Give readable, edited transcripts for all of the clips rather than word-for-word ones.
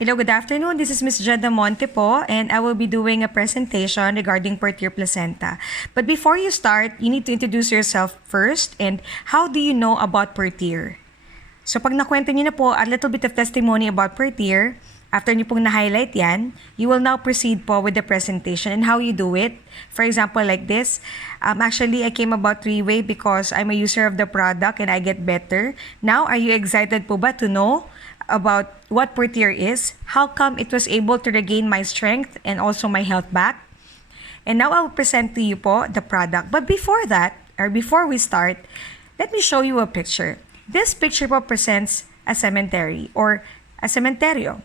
Hello, good afternoon. This is Miss Jeddah Monte po, and I will be doing a presentation regarding Purtier placenta. But before you start, you need to introduce yourself first, and how do you know about Purtier? So pag nakwento niyo na po a little bit of testimony about Purtier, after niyo pong na-highlight yan, you will now proceed po with the presentation and how you do it. For example, like this. Actually, I came about 3-way because I'm a user of the product and I get better. Now, are you excited po ba to know about what Purtier is, how come it was able to regain my strength and also my health back? And now I will present to you po the product. But before that, or before we start, let me show you a picture. This picture po presents a cemetery or a cementerio.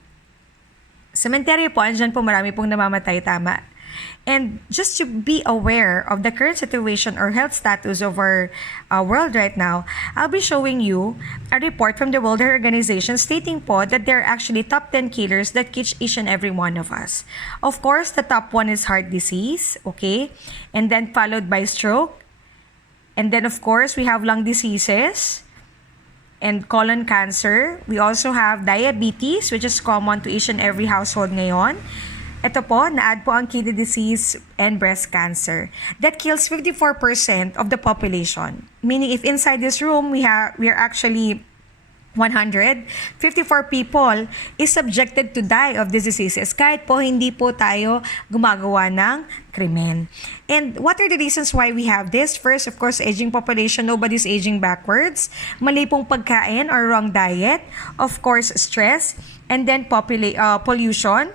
Cemetery po, andyan po marami pong namamatay, tama. And just to be aware of the current situation or health status of our world right now, I'll be showing you a report from the World Health Organization stating po that there are actually top 10 killers that catch each and every one of us. Of course, the top one is heart disease, okay? And then followed by stroke. And then of course, we have lung diseases and colon cancer. We also have diabetes, which is common to each and every household ngayon. Ito po, na-add po ang kidney disease and breast cancer. That kills 54% of the population. Meaning, if inside this room, we are actually 100, 54 people is subjected to die of these diseases kahit po hindi po tayo gumagawa ng krimen. And what are the reasons why we have this? First, of course, aging population. Nobody's aging backwards. Mali pong pagkain or wrong diet. Of course, stress. And then pollution.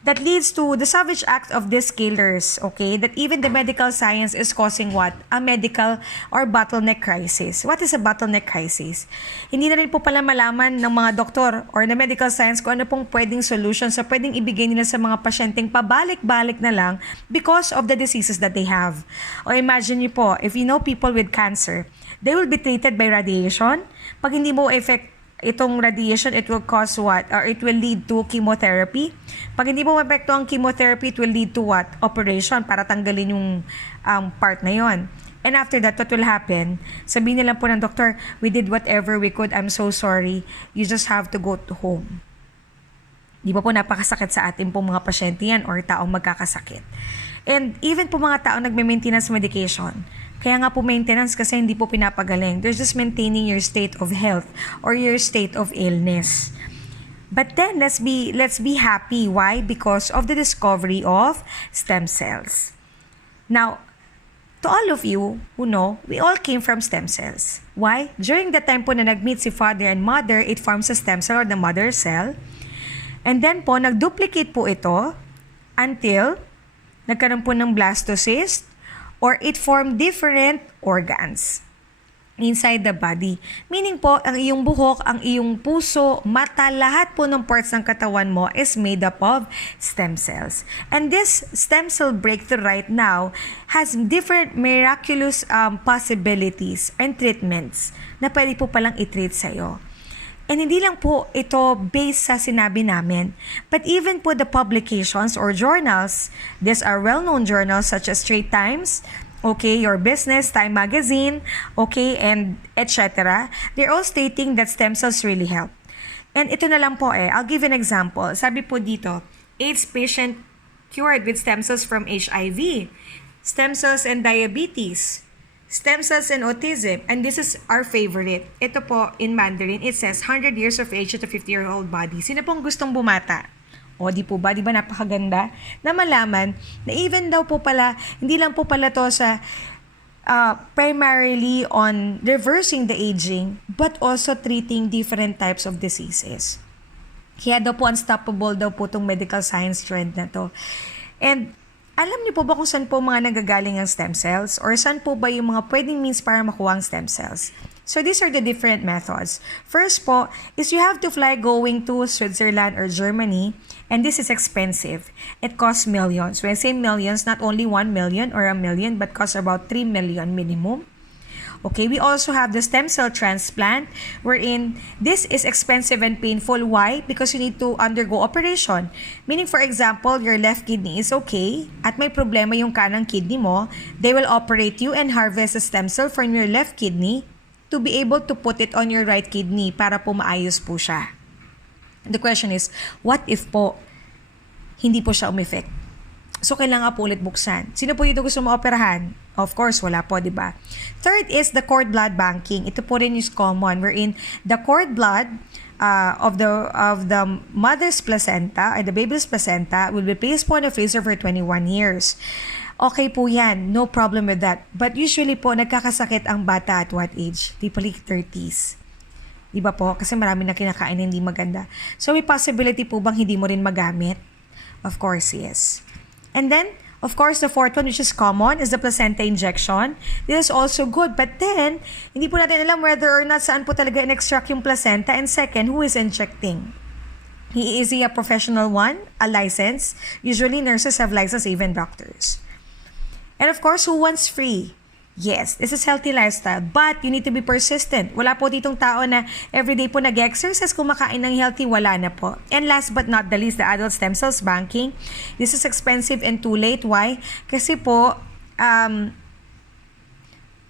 That leads to the savage act of these killers, okay? That even the medical science is causing what? A medical or bottleneck crisis. What is a bottleneck crisis? Hindi na rin po pala malaman ng mga doktor or na medical science kung ano pong pwedeng solution sa pwedeng ibigay nila sa mga pasyenteng pabalik-balik na lang because of the diseases that they have. O imagine niyo po, if you know people with cancer, they will be treated by radiation. Pag hindi mo effect itong radiation, it will cause what? Or it will lead to chemotherapy. Pag hindi mo mapekto ang chemotherapy, it will lead to what? Operation para tanggalin yung part na yon. And after that, what will happen? Sabihin nila po ng doktor, we did whatever we could. I'm so sorry. You just have to go to home. Di ba po napakasakit sa atin po mga pasyente yan or taong magkakasakit. And even po mga taong nagme-maintenance medication, kaya nga po maintenance kasi hindi po pinapagaling. They're just maintaining your state of health or your state of illness. But then, let's be happy. Why? Because of the discovery of stem cells. Now, to all of you who know, we all came from stem cells. Why? During the time po na nag-meet si father and mother, it forms a stem cell or the mother cell. And then po, nag-duplicate po ito until nagkaroon po ng blastocyst or it formed different organs inside the body. Meaning po, ang iyong buhok, ang iyong puso, mata, lahat po ng parts ng katawan mo is made up of stem cells. And this stem cell breakthrough right now has different miraculous possibilities and treatments na pwede po palang i-treat sa'yo. And hindi lang po ito based sa sinabi namin, but even po the publications or journals, these are well-known journals such as Straits Times, okay, Your Business, Time Magazine, okay, and etc. They're all stating that stem cells really help. And ito na lang po I'll give an example. Sabi po dito, AIDS patient cured with stem cells from HIV, stem cells and diabetes, stem cells and autism, and this is our favorite. Ito po, in Mandarin, it says 100 years of age to 50-year-old body. Sino pong gustong bumata? O, di po ba? Di ba napakaganda? Na malaman na even daw po pala, hindi lang po pala to sa primarily on reversing the aging, but also treating different types of diseases. Kaya daw po unstoppable daw po itong medical science trend na to. And alam niyo po ba kung saan po mga nagagaling ang stem cells? Or saan po ba yung mga pwedeng means para makuha ang stem cells? So these are the different methods. First po is you have to fly going to Switzerland or Germany, and this is expensive. It costs millions. When I say millions, not only 1 million or a million, but costs about 3 million minimum. Okay, we also have the stem cell transplant wherein this is expensive and painful. Why? Because you need to undergo operation. Meaning, for example, your left kidney is okay at may problema yung kanang kidney mo, they will operate you and harvest a stem cell from your left kidney to be able to put it on your right kidney para po maayos po siya. The question is, what if po, hindi po siya umeffect? So, kailangan po ulit buksan. Sino po dito gusto maoperahan? Of course, wala po, di ba? Third is the cord blood banking. Ito po rin is common, wherein the cord blood of the mother's placenta or the baby's placenta will be placed po in the freezer for 21 years. Okay po yan. No problem with that. But usually po, nagkakasakit ang bata at what age? Typically 30s. Diba po? Kasi marami na kinakain na hindi maganda. So, may possibility po bang hindi mo rin magamit? Of course, yes. And then, of course, the fourth one, which is common, is the placenta injection. This is also good. But then, hindi po natin alam whether or not saan po talaga in-extract yung placenta. And second, who is injecting? Is he a professional one? A license? Usually, nurses have license, even doctors. And of course, who wants free? Yes, this is healthy lifestyle, but you need to be persistent. Wala po ditong tao na everyday po nag-exercise, kumakain ng healthy, wala na po. And last but not the least, the adult stem cells banking. This is expensive and too late. Why? Kasi po,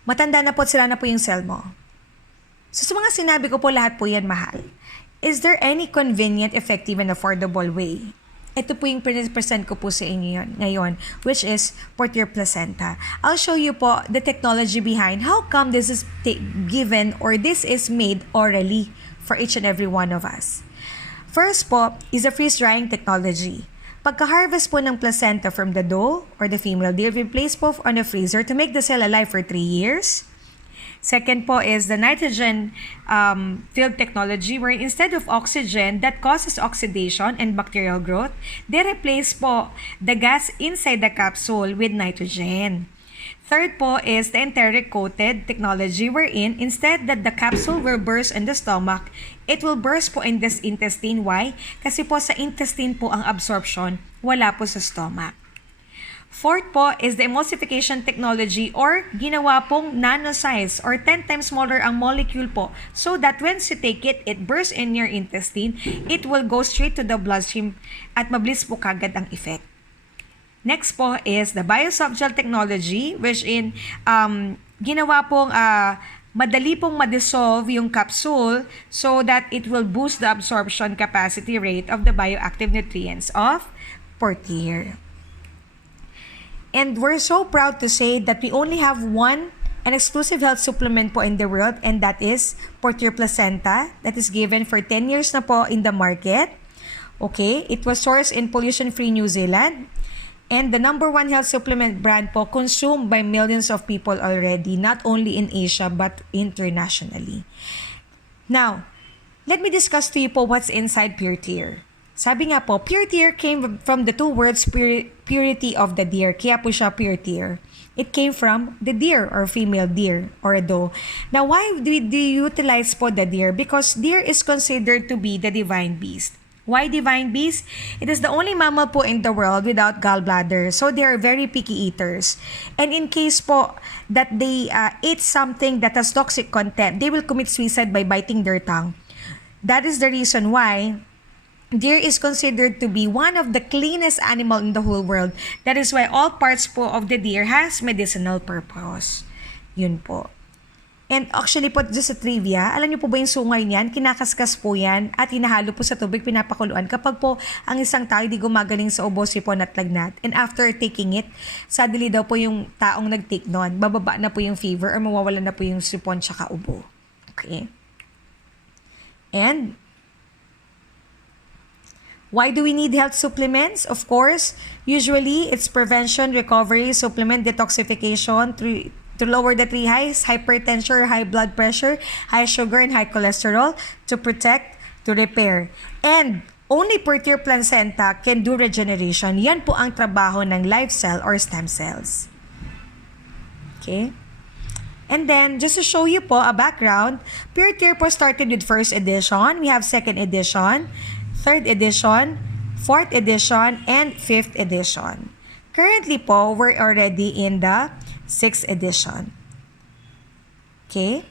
matanda na po, sila na po yung cell mo. So sa mga sinabi ko po, lahat po yan mahal. Is there any convenient, effective, and affordable way? Ito po yung present ko po sa inyo ngayon, which is Purtier placenta. I'll show you po the technology behind how come this is given or this is made orally for each and every one of us. First po is a freeze-drying technology. Pagka-harvest po ng placenta from the doe or the female deer, we place po on the freezer to make the cell alive for 3 years. Second po is the nitrogen filled technology, where instead of oxygen that causes oxidation and bacterial growth, they replace po the gas inside the capsule with nitrogen. Third po is the enteric coated technology, wherein instead that the capsule will burst in the stomach, it will burst po in this intestine. Why? Kasi po sa intestine po ang absorption, wala po sa stomach. Fourth po is the emulsification technology, or ginawa pong nano-size or 10 times smaller ang molecule po, so that once you take it, it bursts in your intestine, it will go straight to the bloodstream at mabilis po kagad ang effect. Next po is the biosoftgel technology, which in ginawa pong madali pong ma-dissolve yung capsule so that it will boost the absorption capacity rate of the bioactive nutrients of Purtier. And we're so proud to say that we only have an exclusive health supplement po in the world, and that is Purtier placenta, that is given for 10 years na po in the market. Okay, it was sourced in pollution-free New Zealand, and the number 1 health supplement brand po consumed by millions of people already, not only in Asia but internationally. Now, let me discuss to you po what's inside Purtier. Sabi nga po, Purtier came from the two words purity of the deer. Kaya po siya Purtier. It came from the deer or female deer or doe. Now, why do you utilize po the deer? Because deer is considered to be the divine beast. Why divine beast? It is the only mammal po in the world without gallbladder. So, they are very picky eaters. And in case po that they eat something that has toxic content, they will commit suicide by biting their tongue. That is the reason why deer is considered to be one of the cleanest animal in the whole world. That is why all parts po of the deer has medicinal purpose. Yun po. And actually po, just a trivia, alam niyo po ba yung sungay niyan? Kinakaskas po yan at hinahalo po sa tubig, pinapakuluan. Kapag po ang isang tao di gumagaling sa ubo, sipon at lagnat, and after taking it, suddenly daw po yung taong nag-take noon, bababa na po yung fever or mawawala na po yung sipon tsaka ubo. Okay? And why do we need health supplements? Of course, usually it's prevention, recovery, supplement, detoxification to lower the three highs: hypertension, high blood pressure, high sugar, and high cholesterol, to protect, to repair. And only Purtier placenta can do regeneration. Yan po ang trabaho ng live cell or stem cells. Okay? And then, just to show you po a background, Purtier po started with first edition. We have second edition, third edition, fourth edition, and fifth edition. Currently po, we're already in the 6th edition. Okay?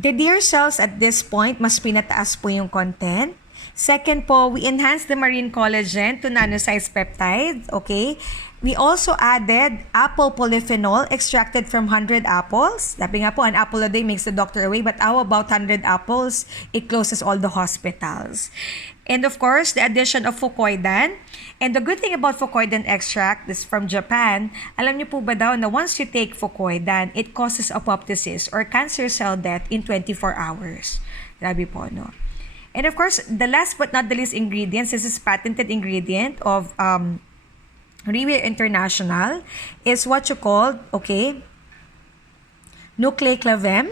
The deer cells at this point, mas pinataas po yung content. Second po, we enhance the marine collagen to nano-sized peptides. Okay? We also added apple polyphenol extracted from 100 apples. Sabi nga po, an apple a day makes the doctor away, but how about 100 apples? It closes all the hospitals. And of course, the addition of fucoidan. And the good thing about fucoidan extract, this from Japan, alam niyo po ba daw na once you take fucoidan, it causes apoptosis or cancer cell death in 24 hours. Grabe po, no? And of course, the last but not the least ingredients, this is patented ingredient of Revere International, is what you call, nucleoclavem.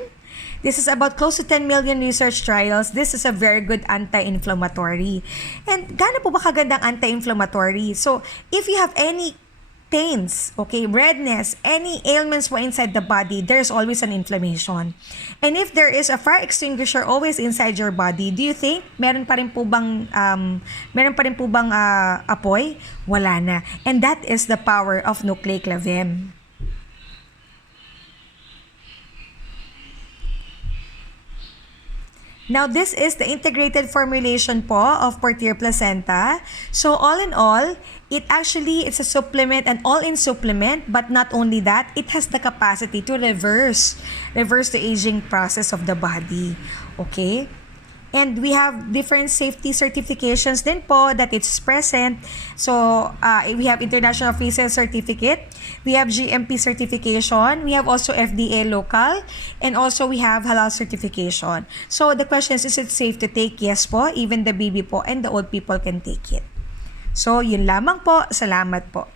This is about close to 10 million research trials. This is a very good anti-inflammatory. And gaano po ba kagandang anti-inflammatory? So, if you have any pains, redness, any ailments po inside the body, there's always an inflammation. And if there is a fire extinguisher always inside your body, do you think meron pa rin po bang apoy? Wala na. And that is the power of nucleoclavem. Now, this is the integrated formulation po of Purtier Placenta. So, all in all, it's a supplement, an all-in supplement, but not only that, it has the capacity to reverse the aging process of the body. Okay? And we have different safety certifications din po that it's present. So, we have International Free Sale Certificate. We have GMP certification. We have also FDA local. And also, we have halal certification. So, the question is it safe to take? Yes po. Even the baby po and the old people can take it. So, yun lamang po. Salamat po.